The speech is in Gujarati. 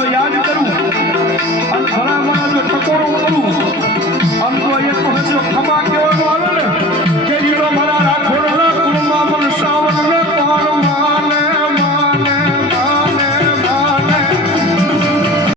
જો યાદ કરું અને ભલામણ જો ટકોરો કરું અને જો એક વખત જો ખમા કહેવાનું આવે ને